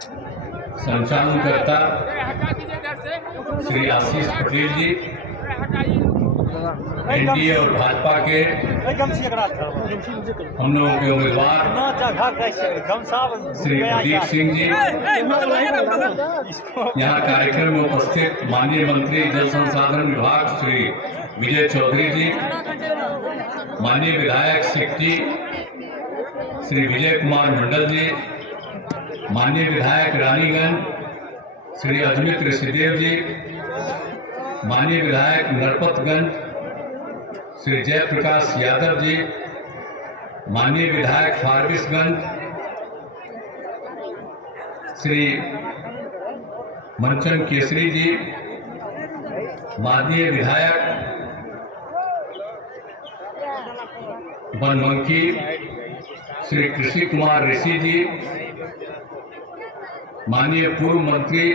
संचालनकर्ता श्री आशीष पटेल जी, NDA और भाजपा के हम लोगों के उम्मीदवार श्री प्रदीप सिंह जी, यहाँ कार्यक्रम में उपस्थित माननीय मंत्री जल संसाधन विभाग श्री विजय चौधरी जी, माननीय विधायक सिक्टी श्री विजय कुमार मंडल जी, माननीय विधायक रानीगंज श्री अजमित ऋषिदेव जी, माननीय विधायक नरपतगंज श्री जयप्रकाश यादव जी, माननीय विधायक फारबिसगंज श्री मनचंद केसरी जी, माननीय विधायक बनमंकी श्री कृषि कुमार ऋषि जी, माननीय पूर्व मंत्री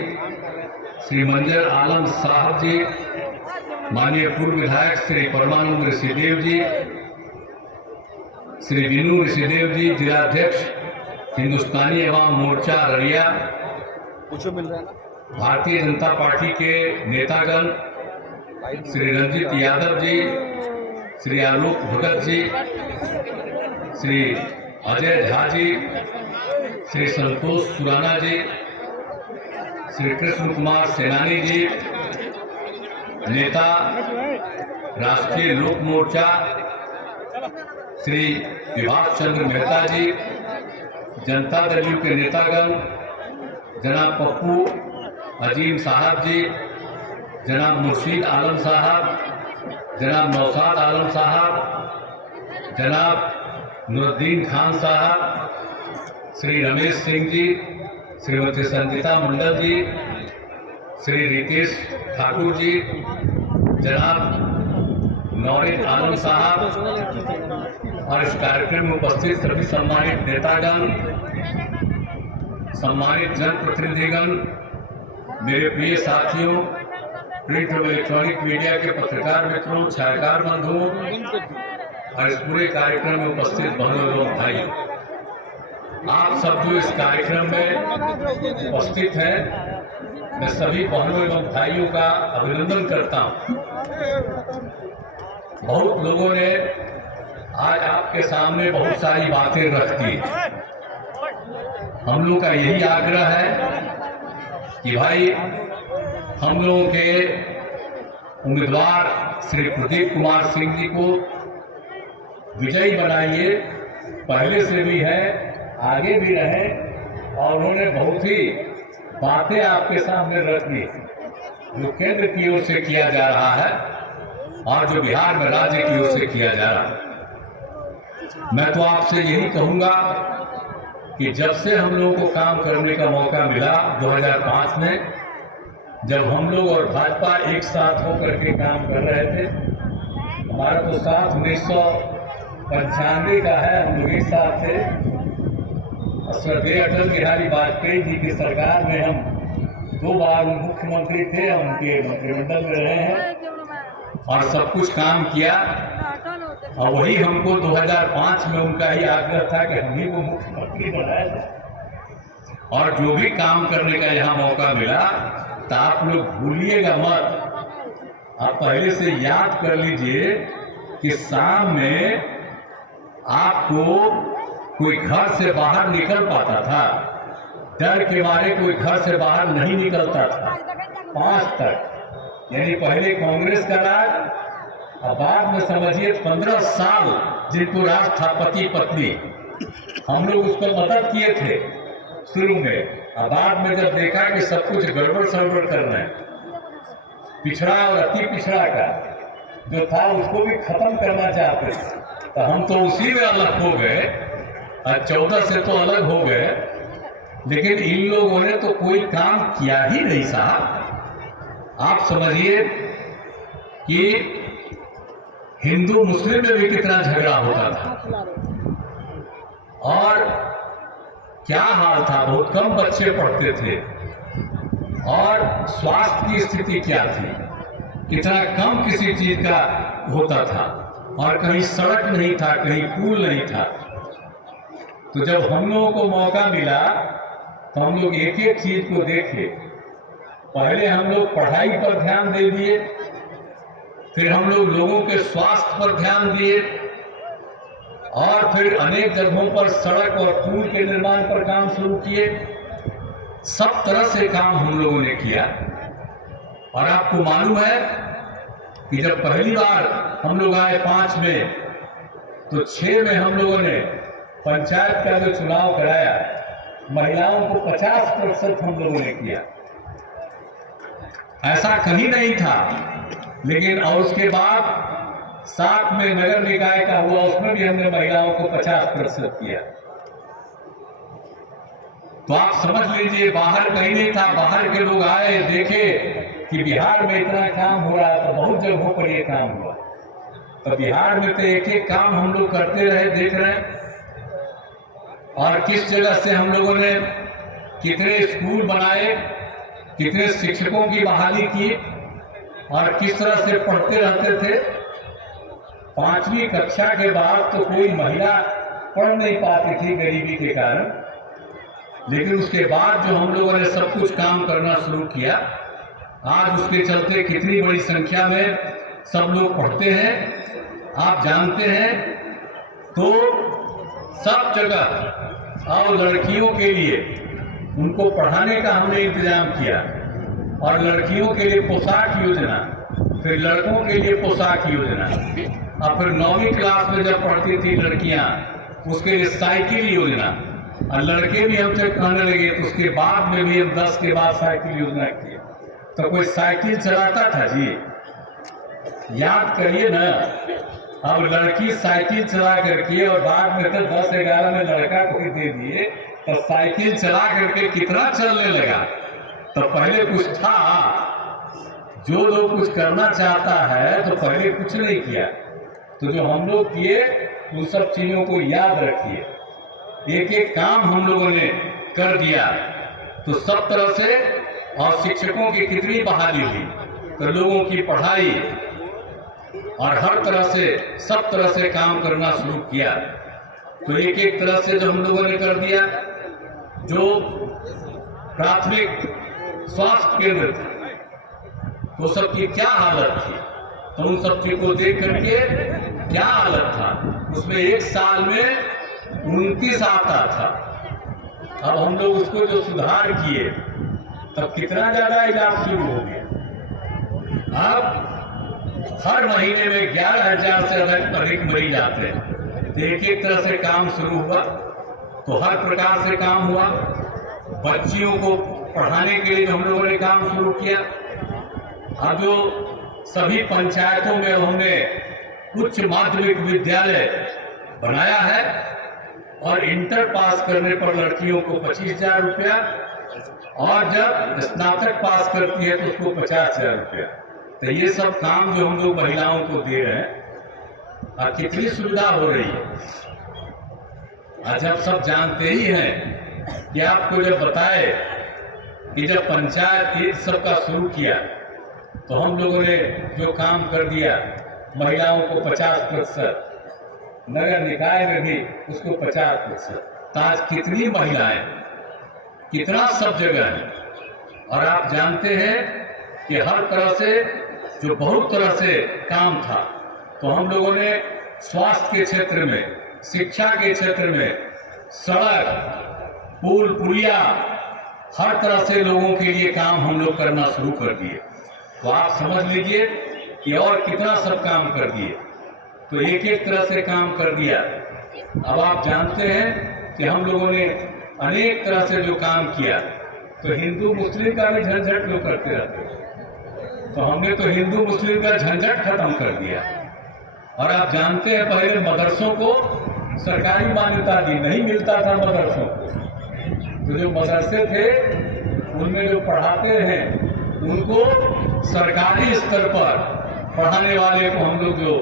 श्री मंजर आलम साहब जी, माननीय पूर्व विधायक श्री परमानंद ऋषिदेव जी, श्री विनू ऋषिदेव जी, जिलाध्यक्ष हिंदुस्तानी अवाम मोर्चा अररिया, भारतीय जनता पार्टी के नेतागण श्री रंजित यादव जी, श्री आलोक भगत जी, श्री अजय झा जी, श्री संतोष सुराना जी, श्री कृष्ण कुमार सेनानी जी, नेता राष्ट्रीय लोक मोर्चा श्री विभाष चंद्र मेहता जी, जनता दल यू के नेतागण जनाब पप्पू अजीम साहब जी, जनाब मुर्शीद आलम साहब, जनाब नौसाद आलम साहब, जनाब नूरुद्दीन खान साहब, श्री रमेश सिंह जी, श्रीमती संजीता मंडल जी, श्री रितेश ठाकुर जी, जनाब नौरीन आलम साहब और इस कार्यक्रम में उपस्थित सभी सम्मानित नेतागण, सम्मानित जनप्रतिनिधिगण, मेरे प्रिय साथियों, प्रिंट और इलेक्ट्रॉनिक मीडिया के पत्रकार मित्रों, छायाकार बंधुओं और इस पूरे कार्यक्रम में उपस्थित बहनों एवं भाइयों, आप सब जो इस कार्यक्रम में उपस्थित हैं, मैं सभी बहनों एवं भाइयों का अभिनंदन करता हूं। बहुत लोगों ने आज आपके सामने बहुत सारी बातें रख दी। हम लोग का यही आग्रह है कि भाई हम लोगों के उम्मीदवार श्री प्रदीप कुमार सिंह जी को विजयी बनाइए। पहले से भी है, आगे भी रहे, और उन्होंने बहुत ही बातें आपके सामने रख दी जो केंद्र की ओर से किया जा रहा है और जो बिहार में राज्य की ओर से किया जा रहा है। मैं तो आपसे यही कहूंगा कि जब से हम लोगों को काम करने का मौका मिला 2005 में, जब हम लोग और भाजपा एक साथ होकर के काम कर रहे थे, हमारा तो साथ 1995 का है, हम लोग एक साथ थे। स्वर्गीय अटल बिहारी वाजपेयी जी की सरकार में हम 2 बार मुख्यमंत्री थे, हम उनके मंत्रिमंडल में रहे हैं और सब कुछ काम किया। और वही हमको 2005 में उनका ही आग्रह था कि हम ही को मुख्यमंत्री बनाया जाए, और जो भी काम करने का यहाँ मौका मिला तो आप लोग भूलिएगा मत। आप पहले से याद कर लीजिए कि शाम में आपको कोई घर से बाहर निकल पाता था, डर के मारे कोई घर से बाहर नहीं निकलता था 5 तक। यानी पहले कांग्रेस का राज, और बाद में समझिए 15 साल जिनको राज था पति पत्नी, हम लोग उसको मदद किए थे शुरू में, और बाद में जब देखा कि सब कुछ गड़बड़ सड़बड़ करना है, पिछड़ा और अति पिछड़ा का जो था उसको भी खत्म करना चाहते थे, तो हम तो उसी में अलग हो गए, और 14 से तो अलग हो गए। लेकिन इन लोगों ने तो कोई काम किया ही नहीं साहब। आप समझिए कि हिंदू मुस्लिम में भी कितना झगड़ा होता था, और क्या हाल था, बहुत कम बच्चे पढ़ते थे, और स्वास्थ्य की स्थिति क्या थी, कितना कम किसी चीज का होता था, और कहीं सड़क नहीं था, कहीं पुल नहीं था। तो जब हम लोगों को मौका मिला तो हम लोग एक एक चीज को देखे। पहले हम लोग पढ़ाई पर ध्यान दे दिए, फिर हम लोग लोगों के स्वास्थ्य पर ध्यान दिए, और फिर अनेक जगहों पर सड़क और पुल के निर्माण पर काम शुरू किए। सब तरह से काम हम लोगों ने किया। और आपको मालूम है कि जब पहली बार हम लोग आए 5 में, तो 6 में हम लोगों ने पंचायत का जो चुनाव कराया, महिलाओं को 50% हम लोगों ने किया। ऐसा कहीं नहीं था। लेकिन और उसके बाद 7 में नगर निकाय का हुआ, उसमें भी हमने महिलाओं को 50% किया। तो आप समझ लीजिए, बाहर कहीं नहीं था। बाहर के लोग आए, देखे कि बिहार में इतना काम हो रहा था, बहुत जगहों पर ये काम हुआ। तो बिहार में तो एक एक काम हम लोग करते रहे, देख रहे हैं। और किस जगह से हम लोगों ने कितने स्कूल बनाए, कितने शिक्षकों की बहाली की, और किस तरह से पढ़ते रहते थे। 5वीं कक्षा के बाद तो कोई महिला पढ़ नहीं पाती थी गरीबी के कारण। लेकिन उसके बाद जो हम लोगों ने सब कुछ काम करना शुरू किया, आज उसके चलते कितनी बड़ी संख्या में सब लोग पढ़ते हैं। आप जानते हैं, तो सब जगह और लड़कियों के लिए उनको पढ़ाने का हमने इंतजाम किया। और लड़कियों के लिए पोशाक योजना, फिर लड़कों के लिए पोशाक योजना, और फिर 9वीं क्लास में जब पढ़ती थी लड़कियां, उसके लिए साइकिल योजना। और लड़के भी हमसे कहने लगे, तो उसके बाद में भी हम 10 के बाद साइकिल योजना किए। तो कोई साइकिल चलाता था जी? याद करिए ना। अब लड़की साइकिल चला करके, और बाद में तो 10-11 में लड़का को दे दिए, तो साइकिल चला करके कितना चलने लगा। तो पहले कुछ था। जो लोग कुछ करना चाहता है तो पहले कुछ नहीं किया। तो जो हम लोग किए, उन सब चीजों को याद रखिए। एक एक काम हम लोगों ने कर दिया। तो सब तरह से, और शिक्षकों की कितनी बहाली हुई, तो लोगों की पढ़ाई, और हर तरह से सब तरह से काम करना शुरू किया। तो एक एक तरह से जो हम लोगों ने कर दिया। जो प्राथमिक स्वास्थ्य केंद्र थे, तो सबकी क्या हालत थी, तो उन सब चीज को देख करके क्या हालत था। उसमें एक साल में 29 आता था। अब हम लोग उसको जो सुधार किए, तब कितना ज्यादा इलाज शुरू हो गया। अब हर महीने में 11,000 से अधिक मरीज आते हैं। तो एक एक तरह से काम शुरू हुआ। तो हर प्रकार से काम हुआ। बच्चियों को पढ़ाने के लिए हम लोगों ने काम शुरू किया। अब जो सभी पंचायतों में हमने उच्च माध्यमिक विद्यालय बनाया है, और इंटर पास करने पर लड़कियों को 25,000 रुपया, और जब स्नातक पास करती है तो उसको 50,000 रुपया। तो ये सब काम जो हम लोग महिलाओं को दे रहे हैं, और कितनी सुविधा हो रही है। आज आप सब जानते ही हैं कि आपको जब बताए कि जब पंचायत ये सबका शुरू किया, तो हम लोगों ने जो काम कर दिया, महिलाओं को 50%, नगर निकाय में भी उसको 50%। तो आज कितनी महिलाएं, कितना सब जगह है। और आप जानते हैं कि हर तरह से जो बहुत तरह से काम था, तो हम लोगों ने स्वास्थ्य के क्षेत्र में, शिक्षा के क्षेत्र में, सड़क, पुल पुलिया, हर तरह से लोगों के लिए काम हम लोग करना शुरू कर दिए। तो आप समझ लीजिए कि और कितना सब काम कर दिए। तो एक एक तरह से काम कर दिया। अब आप जानते हैं कि हम लोगों ने अनेक तरह से जो काम किया, तो हिंदू मुस्लिम का भी झंझट लोग करते रहते हैं। तो हमने तो हिंदू मुस्लिम का झंझट खत्म कर दिया। और आप जानते हैं, पहले मदरसों को सरकारी मान्यता दी, नहीं मिलता था मदरसों को। तो जो मदरसे थे, उनमें जो पढ़ाते हैं, उनको सरकारी स्तर पर पढ़ाने वाले को हम लोग जो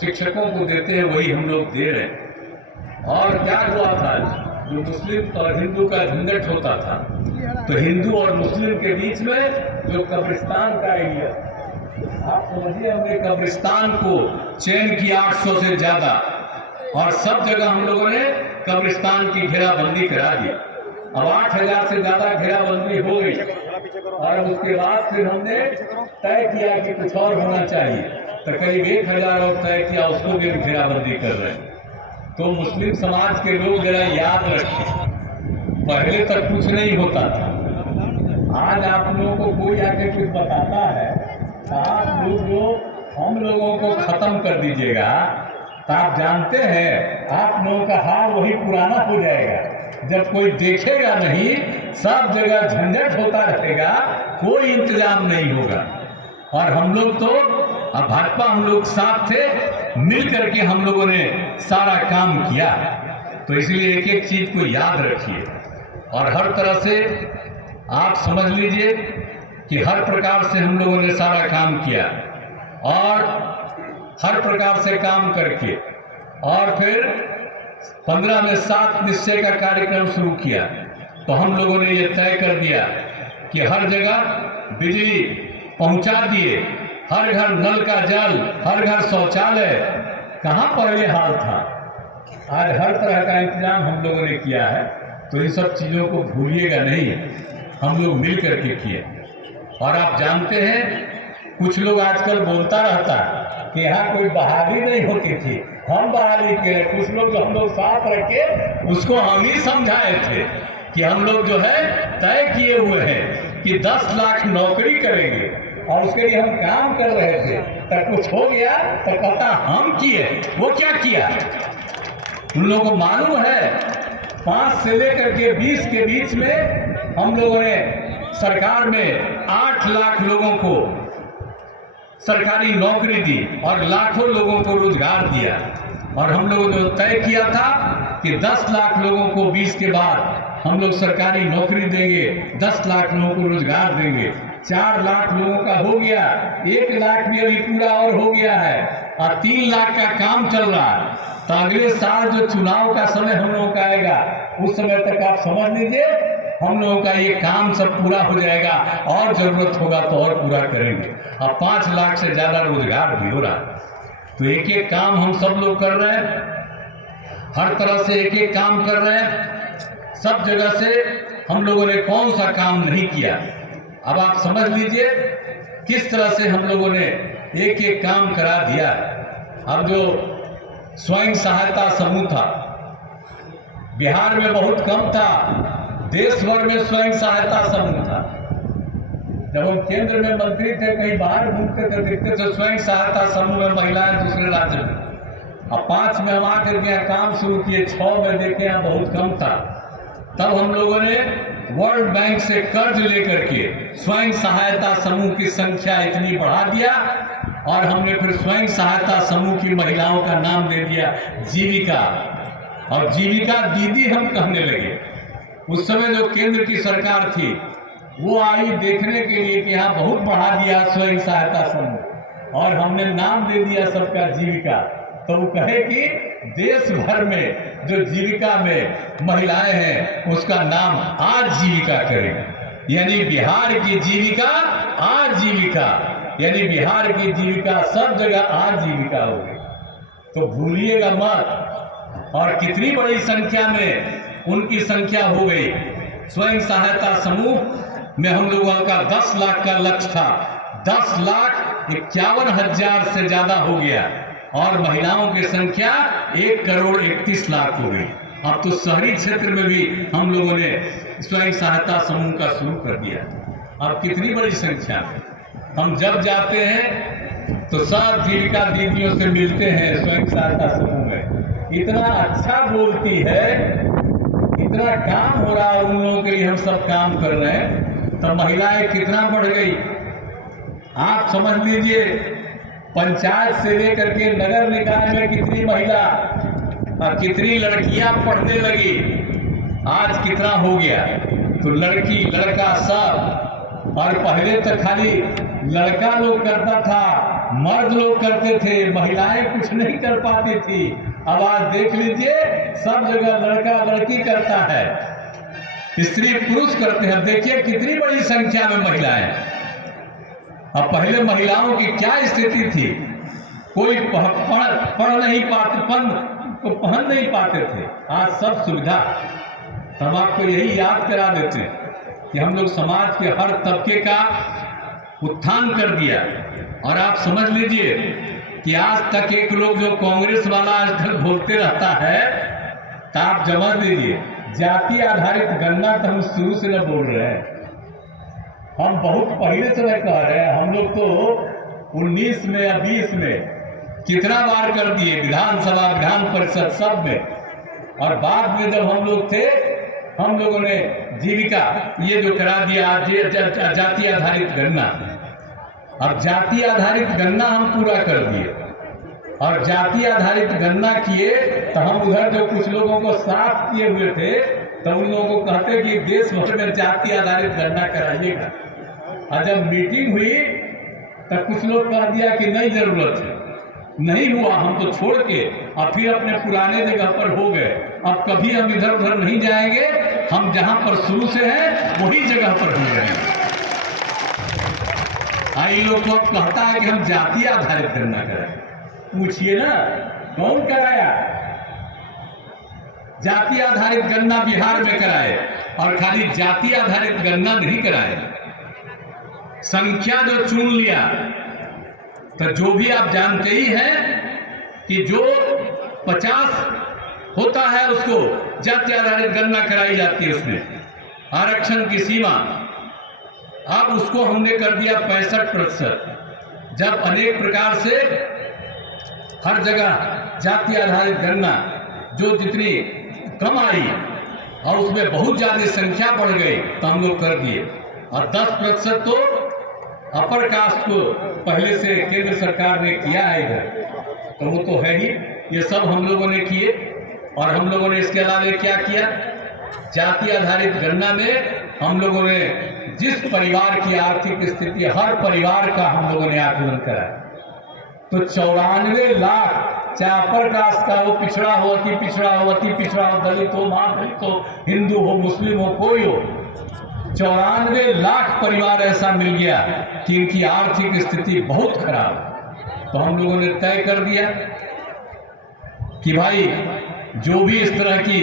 शिक्षकों को देते हैं, वही हम लोग दे रहे हैं। और क्या हुआ था, जो मुस्लिम और हिंदू का झंझट होता था, तो हिंदू और मुस्लिम के बीच में जो कब्रिस्तान का एरिया, आप समझिए, हमने कब्रिस्तान को चयन किया 800 से ज्यादा, और सब जगह हम लोगों ने कब्रिस्तान की घेराबंदी करा दी। अब 8,000 से ज्यादा घेराबंदी हो गई और उसके बाद फिर हमने तय किया कि कुछ और होना चाहिए, तो करीब 1,000 और तय किया, उसको भी हम घेराबंदी कर रहे हैं। तो मुस्लिम समाज के लोग जरा याद रखें, पहले तक कुछ नहीं होता था। आज आप लोगों को कोई आके कुछ बताता है तो आप लोग जो हम लोगों को खत्म कर दीजिएगा, तो आप जानते हैं आप लोगों का हाल वही पुराना हो जाएगा। जब कोई देखेगा नहीं, सब जगह झंझट होता रहेगा, कोई इंतजाम नहीं होगा। और हम लोग तो अब भाजपा हम लोग साथ थे, मिल करके हम लोगों ने सारा काम किया। तो इसलिए एक एक चीज को याद रखिए और हर तरह से आप समझ लीजिए कि हर प्रकार से हम लोगों ने सारा काम किया और हर प्रकार से काम करके और फिर 15 में 7 निश्चय का कार्यक्रम शुरू किया। तो हम लोगों ने ये तय कर दिया कि हर जगह बिजली पहुंचा दिए, हर घर नल का जल, हर घर शौचालय। कहाँ पहले हाल था, आज हर तरह का इंतजाम हम लोगों ने किया है। तो इन सब चीज़ों को भूलिएगा नहीं, हम लोग मिल करके किए। और आप जानते हैं कुछ लोग आजकल बोलता रहता है कि यहाँ कोई बहाली नहीं होती थी, हम बहाली के। कुछ लोग जो हम लोग साथ रखे उसको हम ही समझाए थे कि हम लोग जो है तय किए हुए हैं कि 10 लाख नौकरी करेंगे और उसके लिए हम काम कर रहे थे। तब कुछ हो गया तो कहता हम किए। वो क्या किया उन लोगों को मालूम है। 5 से लेकर के 20 के बीच में हम लोगों ने सरकार में 8 लाख लोगों को सरकारी नौकरी दी और लाखों लोगों को रोजगार दिया। और हम लोगों ने तय किया था कि 10 लाख लोगों को 20 के बाद हम लोग सरकारी नौकरी देंगे, 10 लाख लोगों को रोजगार देंगे। 4 लाख लोगों का हो गया, 1 लाख भी अभी पूरा और हो गया है और 3 लाख का काम चल रहा है। तो अगले साल जो चुनाव का समय हम लोगों का आएगा, उस समय तक आप समझ लीजिए हम लोगों का ये काम सब पूरा हो जाएगा और जरूरत होगा तो और पूरा करेंगे। अब 5 लाख से ज्यादा रोजगार भी हो रहा है। तो एक एक काम हम सब लोग कर रहे हैं, हर तरह से एक एक काम कर रहे हैं। सब जगह से हम लोगों ने कौन सा काम नहीं किया, अब आप समझ लीजिए किस तरह से हम लोगों ने एक एक काम करा दिया। अब जो स्वयं सहायता समूह था, बिहार में बहुत कम था, देश भर में स्वयं सहायता समूह था। जब हम केंद्र में मंत्री थे, कहीं बाहर घूमते थे, देखते थे स्वयं सहायता समूह में महिलाएं दूसरे राज्य में। अब 5 में हम आकर के यहाँ काम शुरू किए, 6 में देखे यहाँ बहुत कम था। तब हम लोगों ने वर्ल्ड बैंक से कर्ज लेकर के स्वयं सहायता समूह की संख्या इतनी बढ़ा दिया और हमने फिर स्वयं सहायता समूह की महिलाओं का नाम दे दिया जीविका। और जीविका दीदी हम कहने लगे। उस समय जो केंद्र की सरकार थी वो आई देखने के लिए कि यहाँ बहुत बढ़ा दिया स्वयं सहायता समूह और हमने नाम दे दिया सबका जीविका। तो वो कहे कि देश भर में जो जीविका में महिलाएं हैं उसका नाम आजीविका करें। यानी बिहार की जीविका आजीविका, यानी बिहार की जीविका सब जगह आजीविका हो गई। तो भूलिएगा मत। और कितनी बड़ी संख्या में उनकी संख्या हो गई। स्वयं सहायता समूह में हम लोगों का 10 लाख का लक्ष्य था, 10,51,000 से ज्यादा हो गया और महिलाओं की संख्या 1,31,00,000 हो गई। अब तो शहरी क्षेत्र में भी हम लोगों ने स्वयं सहायता समूह का शुरू कर दिया। अब कितनी बड़ी संख्या में हम जब जाते हैं तो सब जीविका दीदियों से मिलते हैं स्वयं सहायता समूह में। इतना अच्छा बोलती है, इतना काम हो रहा है उन लोगों के लिए, हम सब काम कर रहे हैं। तो महिलाएं कितना बढ़ गई आप समझ लीजिए। पंचायत से लेकर के नगर निकाय में कितनी महिला और कितनी लड़कियां पढ़ने लगी, आज कितना हो गया। तो लड़की लड़का सब। और पहले तो खाली लड़का लोग करता था, मर्द लोग करते थे, महिलाएं कुछ नहीं कर पाती थी। अब आज देख लीजिए सब जगह लड़का लड़की करता है, स्त्री पुरुष करते हैं। देखिए कितनी बड़ी संख्या में महिलाएं। अब पहले महिलाओं की क्या स्थिति थी, कोई पढ़ नहीं पाते, पहन नहीं पाते थे। आज सब सुविधा, हम आपको यही याद करा देते हैं कि हम लोग समाज के हर तबके का उत्थान कर दिया। और आप समझ लीजिए कि आज तक एक लोग जो कांग्रेस वाला आजकल बोलते रहता है, तो आप समझ लीजिए जाति आधारित गणना तो हम शुरू से न बोल रहे हैं, हम बहुत पहले से कह रहे हैं। हम लोग तो 19 में या 20 में कितना बार कर दिए, विधानसभा विधान परिषद सब में। और बाद में जब हम लोग थे, हम लोगों ने जीविका ये जो करा दिया जाति आधारित गणना। अब जाति आधारित गणना हम पूरा कर दिए और जाति आधारित गणना किए तो हम उधर जो कुछ लोगों को साफ किए हुए थे तो उन लोगों को कहते कि देश भर में जाति आधारित गणना कराइएगा। और जब मीटिंग हुई तो कुछ लोग कह दिया कि नहीं जरूरत है, नहीं हुआ, हम तो छोड़ के और फिर अपने पुराने जगह पर हो गए। अब कभी हम इधर उधर नहीं जाएंगे, हम जहां पर शुरू से हैं वही जगह पर हो जाएंगे। आई लोग को कहता है कि हम जाति आधारित गणना कराएं, पूछिए ना कौन कराया? जाति आधारित गणना बिहार में कराए और खाली जाति आधारित गणना नहीं कराए, संख्या जो चुन लिया। तो जो भी आप जानते ही हैं कि जो 50 होता है उसको जाति आधारित गणना कराई जाती है, उसमें आरक्षण की सीमा। अब उसको हमने कर दिया 65%। जब अनेक प्रकार से हर जगह जाति आधारित गणना जो जितनी कम आई और उसमें बहुत ज्यादा संख्या बढ़ गई तो हम लोग कर दिए। और 10% तो अपर कास्ट को पहले से केंद्र सरकार ने किया है इधर, तो वो तो है ही, ये सब हम लोगों ने किए। और हम लोगों ने इसके अलावा क्या किया? जाति आधारित गणना में हम लोगों ने जिस परिवार की आर्थिक स्थिति, हर परिवार का हम लोगों ने आकलन करा। तो 94 लाख, चाहे अपर कास्ट का हो, पिछड़ा हो, अति पिछड़ा हो, अति पिछड़ा हो, दलित हो, महादलित हो, हिंदू हो, मुस्लिम हो, कोई हो, 94 लाख परिवार ऐसा मिल गया कि इनकी आर्थिक स्थिति बहुत खराब। तो हम लोगों ने तय कर दिया कि भाई जो भी इस तरह की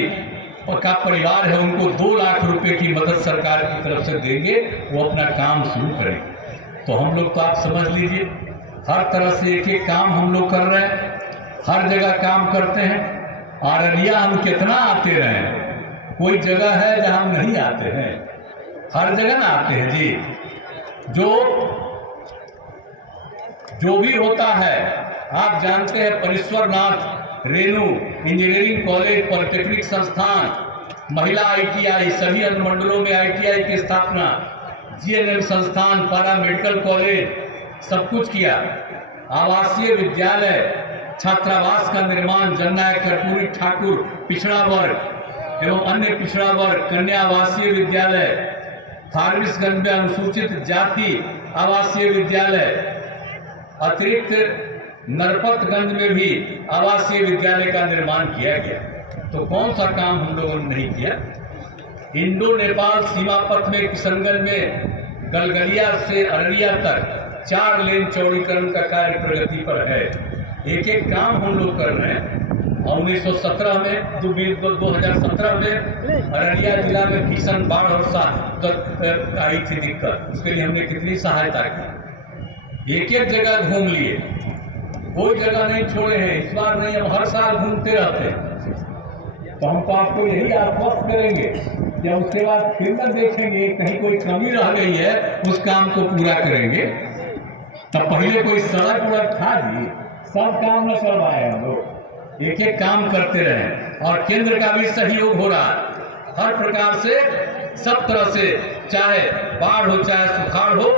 का परिवार है उनको 2 लाख रुपए की मदद सरकार की तरफ से देंगे, वो अपना काम शुरू करेंगे। तो हम लोग तो आप समझ लीजिए हर तरह से एक एक काम हम लोग कर रहे हैं, हर जगह काम करते हैं। अररिया हम कितना आते रहे, कोई जगह है जहां हम नहीं आते हैं, हर जगह ना आते हैं जी। जो भी होता है आप जानते हैं, परेश्वरनाथ रेणु इंजीनियरिंग कॉलेज, पॉलिटेक्निक संस्थान, महिला ITI, सभी अनुमंडलों में ITI की स्थापना, GNM संस्थान, पारा मेडिकल कॉलेज, सब कुछ किया। आवासीय विद्यालय, छात्रावास का निर्माण, जननायक कर्पूरी ठाकुर पिछड़ा वर्ग एवं अन्य पिछड़ा वर्ग कन्या आवासीय विद्यालय, फारबिसगंज में अनुसूचित जाति आवासीय विद्यालय, अतिरिक्त नरपतगंज में भी आवासीय विद्यालय का निर्माण किया गया। तो कौन सा काम हम लोगों ने नहीं किया? इंडो नेपाल सीमा पथ में किशनगंज में गलगलिया से अररिया तक 4 लेन चौड़ीकरण का कार्य प्रगति पर है। एक एक काम हम लोग कर रहे हैं। और 1917 में 2017 में अररिया जिला में भीषण बाढ़ और आई थी दिक्कत, उसके लिए हमने कितनी सहायता की। एक एक जगह घूम लिए, कोई जगह नहीं छोड़े हैं। इस बार नहीं, हम हर साल घूमते रहते हैं। तो हम तो आपको यही आश्वस्त करेंगे या उसके बाद फिर न देखेंगे कहीं कोई कमी रह गई है, उस काम को पूरा करेंगे। तब पहले कोई सड़क वड़क था जी, सब काम न करवाए हम लोग, एक एक काम करते रहे। और केंद्र का भी सहयोग हो रहा है हर प्रकार से, सब तरह से, चाहे बाढ़ हो चाहे सुखाड़ हो,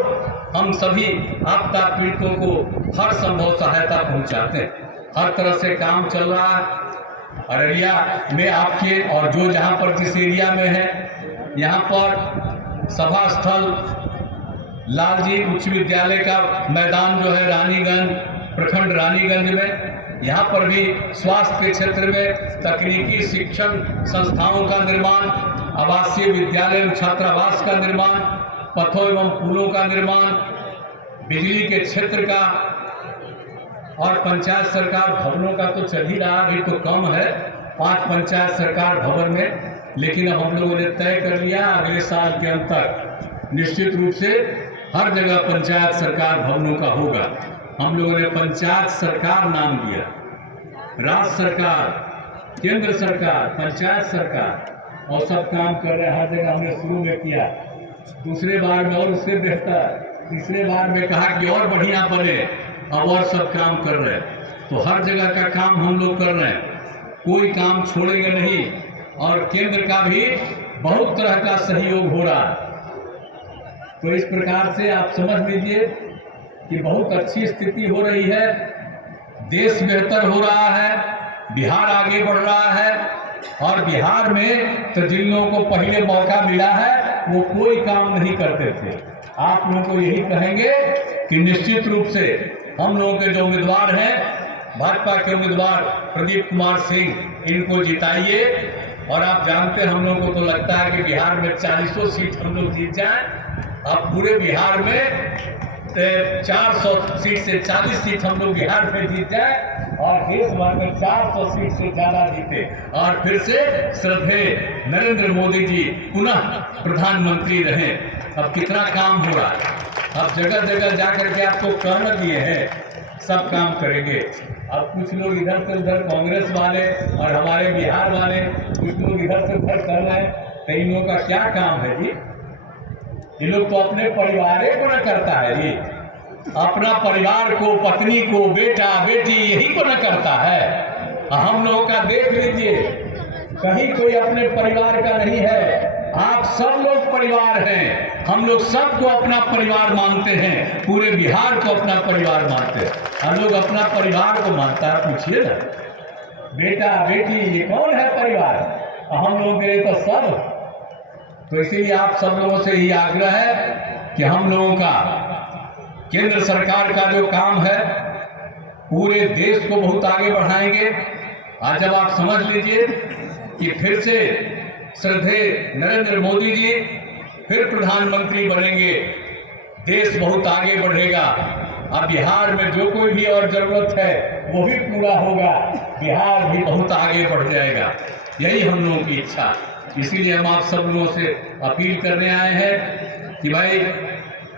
हम सभी आपदा पीड़ितों को हर संभव सहायता पहुंचाते हैं। हर तरह से काम चल रहा है अररिया में आपके, और जो जहां पर जिस एरिया में है, यहाँ पर सभा स्थल लालजी उच्च विद्यालय का मैदान जो है रानीगंज, प्रखंड रानीगंज में, यहाँ पर भी स्वास्थ्य के क्षेत्र में तकनीकी शिक्षण संस्थाओं का निर्माण, आवासीय विद्यालय एवं छात्रावास का निर्माण, पथों एवं पुलों का निर्माण, बिजली के क्षेत्र का, और पंचायत सरकार भवनों का तो चल ही रहा, अभी तो कम है। 5 पंचायत सरकार भवन में लेकिन अब हम लोगों ने तय कर लिया अगले साल के अंत तक निश्चित रूप से हर जगह पंचायत सरकार भवनों का होगा। हम लोगों ने पंचायत सरकार नाम दिया, राज्य सरकार, केंद्र सरकार, पंचायत सरकार, और सब काम कर रहे हैं। हर जगह हमने शुरू में किया, दूसरे बार में और उससे बेहतर, तीसरे बार में कहा कि और बढ़िया बने, अब और सब काम कर रहे हैं। तो हर जगह का काम हम लोग कर रहे हैं, कोई काम छोड़ेंगे नहीं। और केंद्र का भी बहुत तरह का सहयोग हो रहा है। तो इस प्रकार से आप समझ लीजिए कि बहुत अच्छी स्थिति हो रही है, देश बेहतर हो रहा है, बिहार आगे बढ़ रहा है। और बिहार में तो जिन लोगों को पहले मौका मिला है वो कोई काम नहीं करते थे। आप लोगों को यही कहेंगे कि निश्चित रूप से हम लोगों के जो उम्मीदवार हैं, भाजपा के उम्मीदवार प्रदीप कुमार सिंह, इनको जिताइए। और आप जानते हैं हम लोगों को तो लगता है कि बिहार में 40 सीट हम लोग जीत जाएं। अब पूरे बिहार में 400 सीट से 40 सीट हम लोग बिहार में जीत जाए और देश भर में 400 सीट से ज्यादा जीते और फिर से श्रद्धेय नरेंद्र मोदी जी पुनः प्रधानमंत्री रहे। अब कितना काम हो रहा है, अब जगह जगह जाकर के आपको कहना दिए हैं, सब काम करेंगे। अब कुछ लोग इधर से उधर, कांग्रेस वाले और हमारे बिहार वाले, कुछ लोग इधर से उधर कर रहे हैं। तो इन लोगों का क्या काम है जी? ये लोग तो अपने परिवार को न करता है जी, अपना परिवार को, पत्नी को, बेटा बेटी, यही को न करता है। हम लोगों का देख लीजिए, कहीं कोई अपने परिवार का नहीं है। आप सब लोग परिवार हैं, हम लोग सबको अपना परिवार मानते हैं, पूरे बिहार को अपना परिवार मानते हैं। हम लोग अपना परिवार को मानता है, पूछिए ना, बेटा बेटी ये कौन है परिवार? हम लोगों के लिए तो सब। तो इसीलिए आप सब लोगों से ये आग्रह है कि हम लोगों का केंद्र सरकार का जो काम है पूरे देश को बहुत आगे बढ़ाएंगे। आज जब आप समझ लीजिए कि फिर से श्रद्धेय नरेंद्र मोदी जी फिर प्रधानमंत्री बनेंगे, देश बहुत आगे बढ़ेगा। अब बिहार में जो कोई भी और जरूरत है वो भी पूरा होगा, बिहार भी बहुत आगे बढ़ जाएगा। यही हम लोगों की इच्छा। इसीलिए हम आप सब लोगों से अपील करने आए हैं कि भाई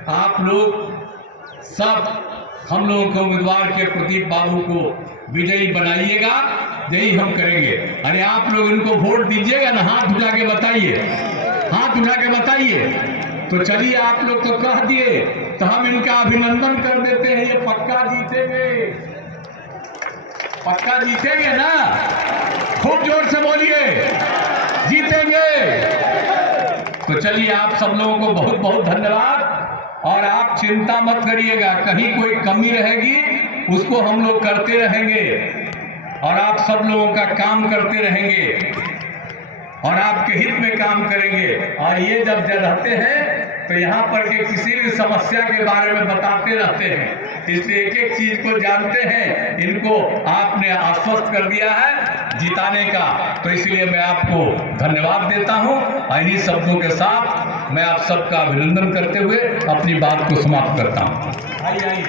आप लोग सब हम लोगों के उम्मीदवार के प्रदीप बाबू को विजयी बनाइएगा। यही हम करेंगे। अरे आप लोग इनको वोट दीजिएगा ना, हाथ उठा के बताइए, हाथ उठा के बताइए। तो चलिए आप लोग तो कह दिए तो हम इनका अभिनंदन कर देते हैं। ये पक्का जीतेंगे, पक्का जीतेंगे ना? खूब जोर से बोलिए, जीतेंगे। तो चलिए आप सब लोगों को बहुत बहुत धन्यवाद। और आप चिंता मत करिएगा, कहीं कोई कमी रहेगी उसको हम लोग करते रहेंगे और आप सब लोगों का काम करते रहेंगे और आपके हित में काम करेंगे। और ये जब रहते हैं तो यहाँ पर के किसी भी समस्या के बारे में बताते रहते हैं, इसलिए एक एक चीज को जानते हैं। इनको आपने आश्वस्त कर दिया है जिताने का, तो इसलिए मैं आपको धन्यवाद देता हूँ। इन्हीं शब्दों के साथ मैं आप सबका अभिनंदन करते हुए अपनी बात को समाप्त करता हूँ। आइए आइए।